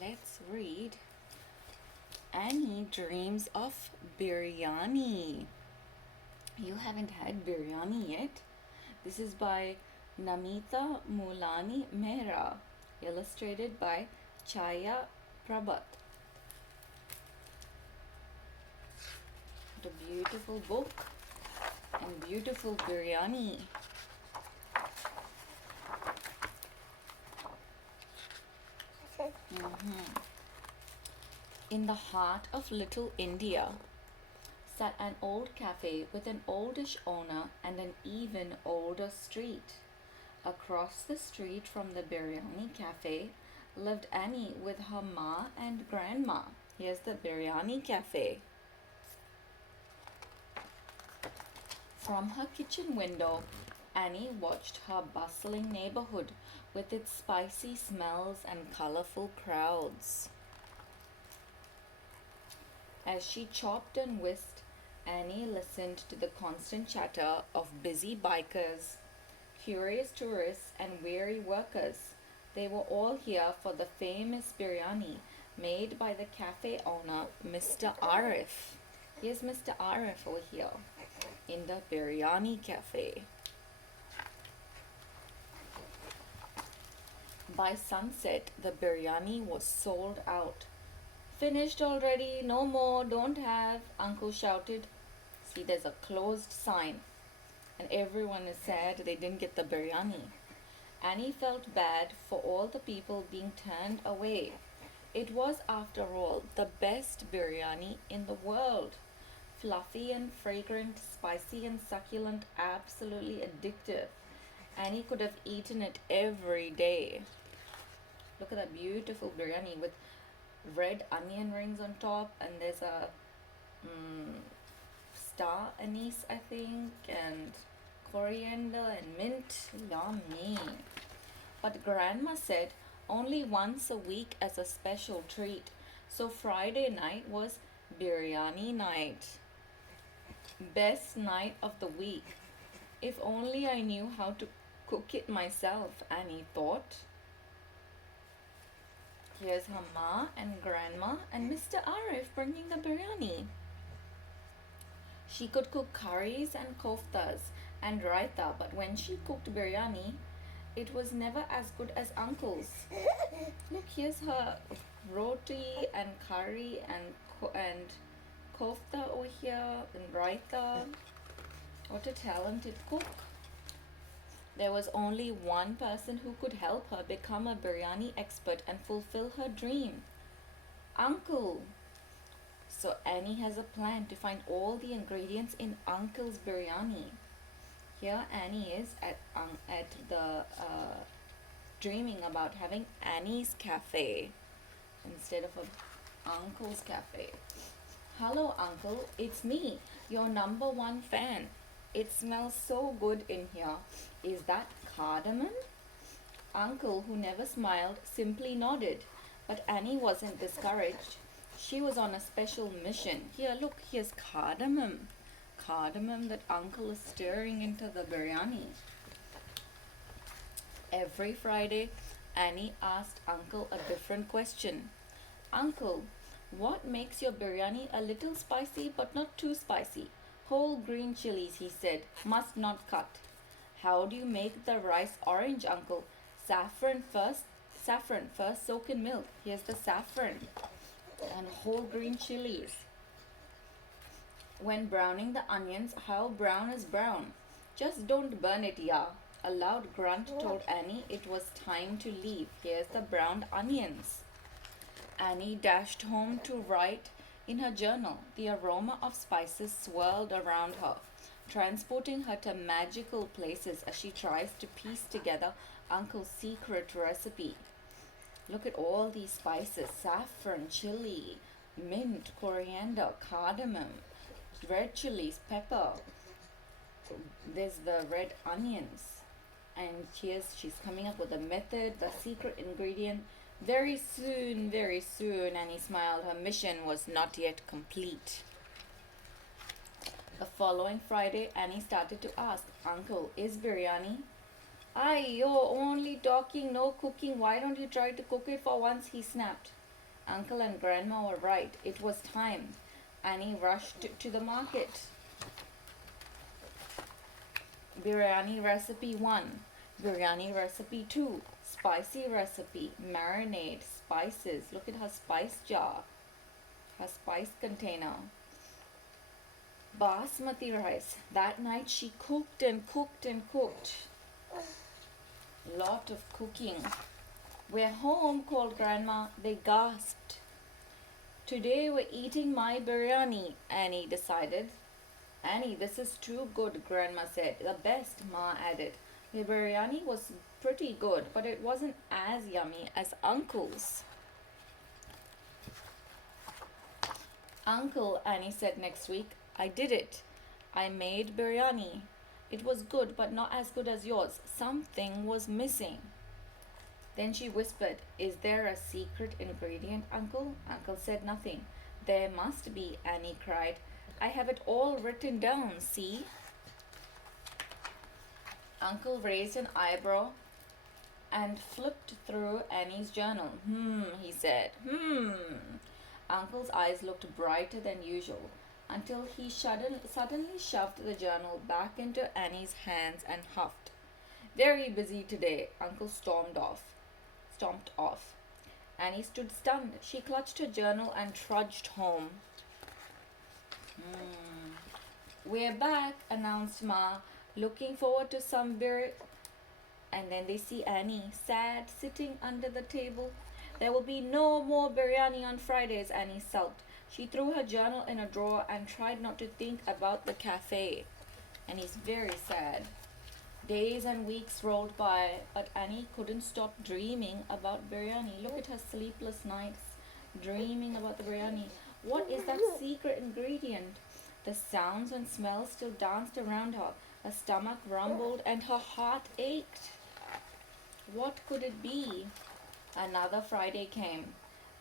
let's read Annie Dreams of Biryani. You haven't had biryani yet? This is by Namita Mulani Mehra, illustrated by Chaya Prabhat. What a beautiful book and beautiful biryani. In the heart of little India sat an old cafe with an oldish owner and an even older street. Across the street from the biryani cafe lived Annie with her ma and grandma. Here's the biryani cafe. From her kitchen window, Annie watched her bustling neighborhood with its spicy smells and colorful crowds. As she chopped and whisked, Annie listened to the constant chatter of busy bikers, curious tourists, and weary workers. They were all here for the famous biryani made by the cafe owner, Mr. Arif. Here's Mr. Arif over here in the biryani cafe. By sunset, the biryani was sold out. Finished already, no more, don't have, Uncle shouted. See, there's a closed sign, and everyone is sad they didn't get the biryani. Annie felt bad for all the people being turned away. It was, after all, the best biryani in the world. Fluffy and fragrant, spicy and succulent, absolutely addictive. Annie could have eaten it every day. Look at that beautiful biryani with red onion rings on top, and there's a star anise, I think, and coriander and mint. Yummy. But Grandma said only once a week as a special treat. So Friday night was biryani night. Best night of the week. If only I knew how to cook it myself, Annie thought. Here's her ma and grandma and Mr. Arif bringing the biryani. She could cook curries and koftas and raita, but when she cooked biryani, it was never as good as Uncle's. Look, here's her roti and curry and kofta over here and raita. What a talented cook. There was only one person who could help her become a biryani expert and fulfill her dream. Uncle. So Annie has a plan to find all the ingredients in Uncle's biryani. Here Annie is at the dreaming about having Annie's cafe instead of a Uncle's cafe. Hello, Uncle. It's me, your number one fan. It smells so good in here. Is that cardamom? Uncle, who never smiled, simply nodded. But Annie wasn't discouraged. She was on a special mission. Here, look, here's cardamom. Cardamom that Uncle is stirring into the biryani. Every Friday, Annie asked Uncle a different question. Uncle, what makes your biryani a little spicy but not too spicy? Whole green chilies, he said, must not cut. How do you make the rice orange, Uncle? Saffron first, soak in milk. Here's the saffron and whole green chilies. When browning the onions, how brown is brown? Just don't burn it, yeah. A loud grunt told Annie it was time to leave. Here's the browned onions. Annie dashed home to write in her journal. The aroma of spices swirled around her, transporting her to magical places as she tries to piece together Uncle's secret recipe. Look at all these spices: saffron, chili, mint, coriander, cardamom, red chilies, pepper. There's the red onions. And she's coming up with a method, the secret ingredient. Very soon, Annie smiled. Her mission was not yet complete. The following Friday, Annie started to ask, Uncle, is biryani? Aye, you're only talking, no cooking. Why don't you try to cook it for once? He snapped. Uncle and Grandma were right. It was time. Annie rushed to the market. Biryani recipe 1. Biryani recipe 2. Spicy recipe. Marinade. Spices. Look at her spice jar. Her spice container. Basmati rice. That night she cooked and cooked and cooked. Lot of cooking. "We're home," called Grandma. They gasped. "Today we're eating my biryani," Annie decided. "Annie, this is too good," Grandma said. "The best," Ma added. The biryani was pretty good, but it wasn't as yummy as Uncle's. "Uncle," Annie said next week, "I did it. I made biryani. It was good, but not as good as yours. Something was missing." Then she whispered, "Is there a secret ingredient, Uncle?" Uncle said nothing. "There must be," Annie cried. "I have it all written down, see?" Uncle raised an eyebrow and flipped through Annie's journal. He said. Uncle's eyes looked brighter than usual until he suddenly shoved the journal back into Annie's hands and huffed. "Very busy today," Uncle stomped off. Annie stood stunned. She clutched her journal and trudged home. "We're back," announced Ma, "looking forward to some beer." And then they see Annie, sad, sitting under the table. "There will be no more biryani on Fridays," Annie sulked. She threw her journal in a drawer and tried not to think about the cafe. Annie's very sad. Days and weeks rolled by, but Annie couldn't stop dreaming about biryani. Look at her sleepless nights, dreaming about the biryani. What is that secret ingredient? The sounds and smells still danced around her. Her stomach rumbled and her heart ached. What could it be? Another Friday came.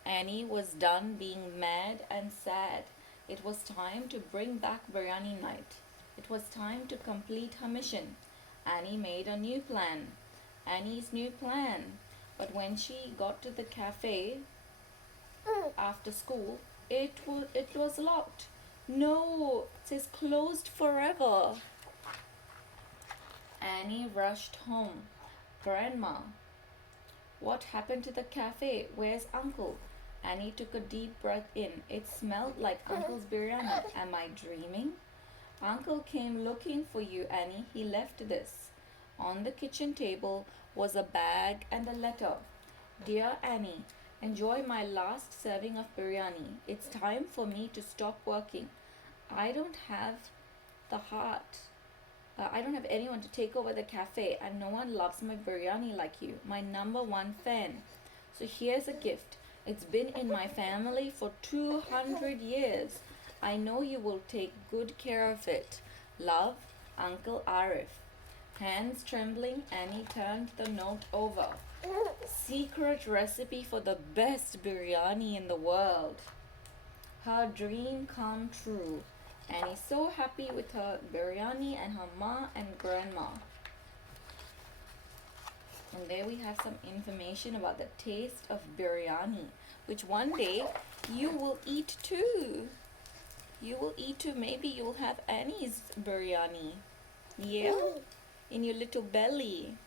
Annie was done being mad and sad. It was time to bring back biryani night. It was time to complete her mission. Annie made a new plan. Annie's new plan. But when she got to the cafe after school, it was locked. "No, it says closed forever." Annie rushed home. "Grandma, what happened to the cafe? Where's Uncle?" Annie took a deep breath in. It smelled like Uncle's biryani. "Am I dreaming?" "Uncle came looking for you, Annie. He left this." On the kitchen table was a bag and a letter. "Dear Annie, enjoy my last serving of biryani. It's time for me to stop working. I don't have the heart. I don't have anyone to take over the cafe, and no one loves my biryani like you, my number one fan. So here's a gift. It's been in my family for 200 years. I know you will take good care of it. Love, Uncle Arif." Hands trembling, Annie turned the note over. Secret recipe for the best biryani in the world. Her dream come true. Annie's so happy with her biryani and her ma and grandma. And there we have some information about the taste of biryani, which one day you will eat too. You will eat too. Maybe you'll have Annie's biryani. Yeah? In your little belly.